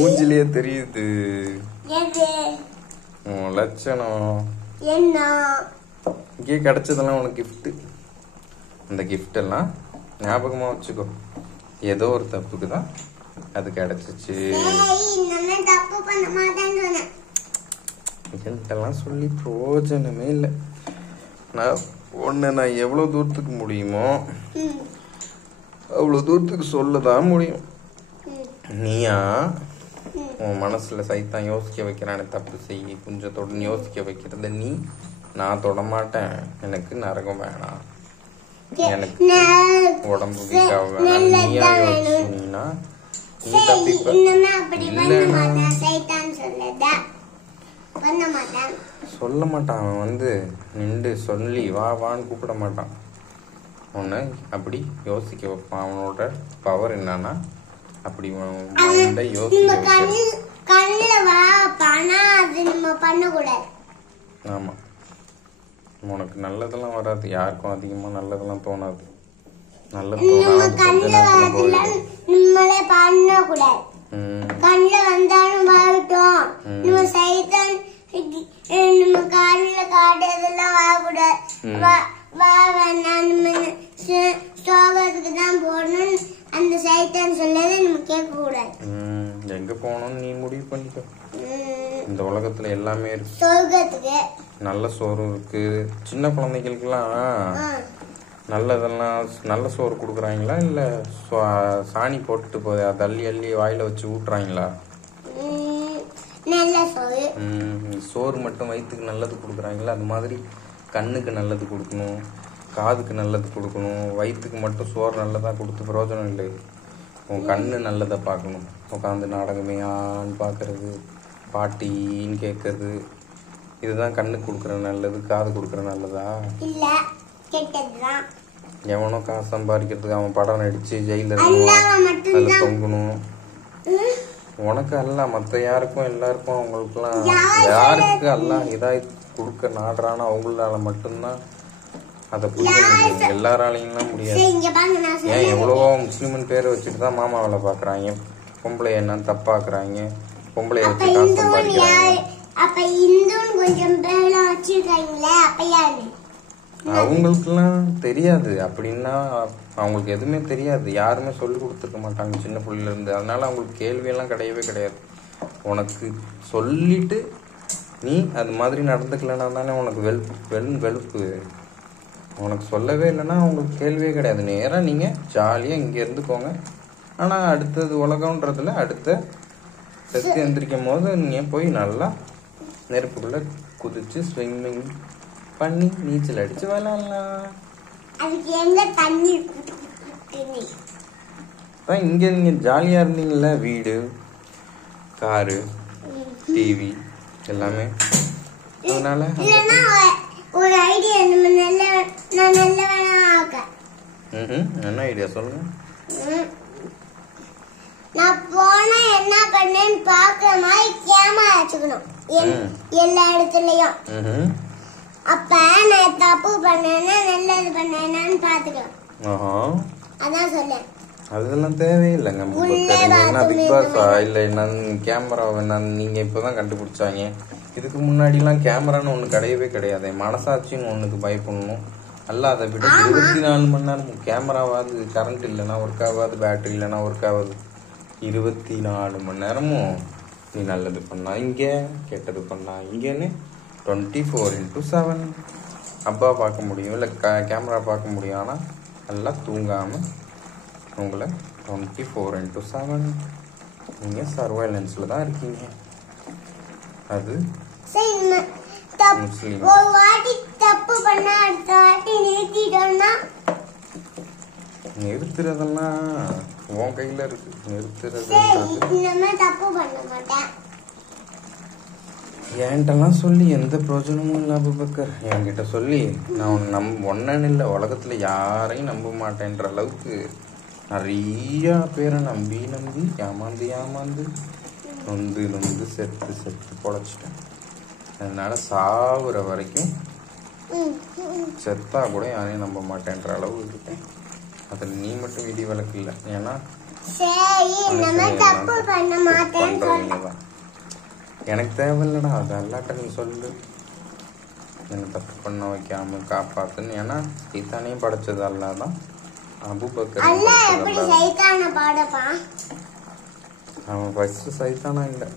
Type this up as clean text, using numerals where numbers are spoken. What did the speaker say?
மூஞ்சிலேயே தெரியுது லட்சணம். இங்கே கிடைச்சதெல்லாம் உனக்கு கிஃப்ட். அந்த கிஃப்ட் எல்லாம் ஞாபகமா வச்சுக்கோ. ஏதோ ஒரு தப்புக்கு தான் அது கிடைச்சிச்சு. என்கிட்டலாம் சொல்லி பிரயோஜனமே இல்லை. நான் எவ்வளவு தூரத்துக்கு முடியுமோ அவ்வளவு தூரத்துக்கு சொல்லதான் முடியும். நீயா உன் மனசுல சைத்தான் யோசிக்க வைக்கிறானே தப்பு செய்ய கொஞ்சம் தொடர்ந்து யோசிக்க வைக்கிறத நீ. நான் தொட மாட்டேன். எனக்கு நரகம் வேணாம், எனக்கு உடம்பு வீக்காக வேணாம். நீயா யோசிச்சீங்கன்னா நீ தப்பிப்ப. சொல்ல மாட்டான். அவன் வந்து நின்று சொல்லி வா வான்னு கூப்பிட மாட்டான். உன்னை அப்படி யோசிக்க வைப்பான். அவனோட பவர் என்னன்னா அப்படி யோசிக்க. ஆமா, உனக்கு நல்லதெல்லாம் வராது. யாருக்கும் அதிகமா நல்லதெல்லாம் தோணாது. நல்லது எங்க போகணும்னு நீ முடிவு பண்ணிக்கோ. இந்த உலகத்துல எல்லாமே இருக்கு. நல்ல சோறு இருக்கு. சின்ன குழந்தைகளுக்கெல்லாம் நல்லதெல்லாம் நல்ல சோறு கொடுக்குறாங்களா இல்ல சாணி போட்டுட்டு போய் தள்ளி அள்ளி வாயில வச்சு ஊட்டுறாங்களா? சோறு மட்டும் வயிற்றுக்கு நல்லது கொடுக்குறாங்களா? அது மாதிரி கண்ணுக்கு நல்லது கொடுக்கணும், காதுக்கு நல்லது கொடுக்கணும். வயிற்றுக்கு மட்டும் சோறு நல்லதா கொடுத்து பிரயோஜனம் இல்லை. உன் கண்ணு நல்லதை பார்க்கணும். உட்காந்து நாடகமே ஆன்னு பார்க்கறது, பாட்டின்னு கேட்கறது, இதுதான் கண்ணுக்கு கொடுக்குற நல்லது. காது கொடுக்குற நல்லதா? எவனோ காசு சம்பாதிக்கிறதுக்கு அவன் படம் நடிச்சு ஜெயில அதுல தொங்கணும். உனக்கு அல்ல, மற்ற யாருக்கும் எல்லாருக்கும் அவங்களுக்குலாம் யாருக்கு எல்லாம் இதாய் கொடுக்க நாடுறானோ அவங்களால மட்டும்தான் அதை புரிய முடியும். எல்லாராலையும் முடியாது. ஏன் எவ்வளவோ முஸ்லிமன் பேரை வச்சுட்டு தான் மாமா வேலை பாக்குறாங்க. பொம்பளை என்ன தப்பாக்குறாங்க, பொம்பளைய வச்சு காசு சம்பாதிக்கிறாங்க. அவங்களுக்குலாம் தெரியாது. அப்படின்னா அவங்களுக்கு எதுவுமே தெரியாது. யாருமே சொல்லி கொடுத்துருக்க மாட்டாங்க சின்ன பிள்ளைல இருந்து. அதனால அவங்களுக்கு கேள்வியெல்லாம் கிடையவே கிடையாது. உனக்கு சொல்லிட்டு நீ அது மாதிரி நடந்துக்கலன்னா தானே உனக்கு வெளுப்பு. உனக்கு சொல்லவே இல்லைன்னா அவங்களுக்கு கேள்வியே கிடையாது. நேராக நீங்க ஜாலியா இங்க இருந்துக்கோங்க. ஆனா அடுத்தது உலகம்ன்றதுல அடுத்த செத்து எந்திரிக்கும் போது நீங்க போய் நல்லா நெருப்புக்குள்ள குதிச்சு ஸ்விம்மிங் பண்ணி நீச்சல் அடிச்சு விளையாடலாம். இங்க நீங்க ஜாலியா இருந்தீங்கல்ல, வீடு, காரு, டிவி எல்லாமே. அதனால ஒரு ஐடியா என்ன ஐடியா சொல்லுங்க. நான் போனா என்ன பண்ணேன்னு பாக்குற மாதிரி கேமரா வச்சுக்கணும் எல்லா இடத்துலயும். அப்ப நான் தப்பு பண்ணேன்னா நல்லது பண்ணேன்னு பாத்துக்கலாம். அதான் சொல்ல. அதெல்லாம் தேவையில்லைங்க. பிக் பாஸா இல்ல என்னன்னு கேமரா என்னன்னு நீங்க இப்பதான் கண்டுபிடிச்சாங்க. இதுக்கு முன்னாடி எல்லாம் கேமரான்னு ஒண்ணு கிடையவே கிடையாது. மனசாட்சின்னு ஒண்ணுக்கு பயப்படணும். அல்ல அதை விட 24 மணி நேரம் கேமராவாது, கரண்ட் இல்லைன்னா ஒர்க் ஆகாது, பேட்டரி இல்லைன்னா ஒர்க் ஆகாது. 24 மணி நேரமும் நீ நல்லது பண்ணா இங்க, கெட்டது பண்ணா இங்கன்னு 24/7 அப்பா பார்க்க முடியும், இல்லை கேமரா பார்க்க முடியும். ஆனால் நல்லா தூங்காம உங்களை 24/7 நீங்கள் சர்வைலன்ஸில் தான் இருக்கீங்க. அது முஸ்லீம். நிறுத்துறதெல்லாம் உன் கையில இருக்கு. நிறுத்துறது என்கிட்டலாம் சொல்லி எந்த பிரயோஜனமும் இல்லை அபூபக்கர். என்கிட்ட சொல்லி நான் ஒன்னு இல்லை, உலகத்துல யாரையும் நம்ப மாட்டேன்ற அளவுக்கு நிறைய பேரை நம்பி ஏமாந்து நொந்து செத்து பொழைச்சிட்டேன். அதனால சாவுற வரைக்கும் செத்தா கூட யாரையும் நம்ப மாட்டேன்ற அளவு இருக்கேன். அதில் நீ மட்டும் விதி விலக்கு இல்லை. ஏன்னா சரி நம்ம தப்பு பண்ண மாட்டேன்னு சொல்றேன். எனக்கு தேவையில்லடா, அது அல்லாட்ட நீ சொல்லு. என்ன தப்பு பண்ண வைக்காம காப்பாத்துன்னு. ஏன்னா சைத்தானையும் படைச்சது அல்லாதான், அபூபக்கர் அல்லாஹ் எப்படி சைத்தானை படைப்பான்? அவன் ஃபர்ஸ்ட் சைத்தானா இல்லை,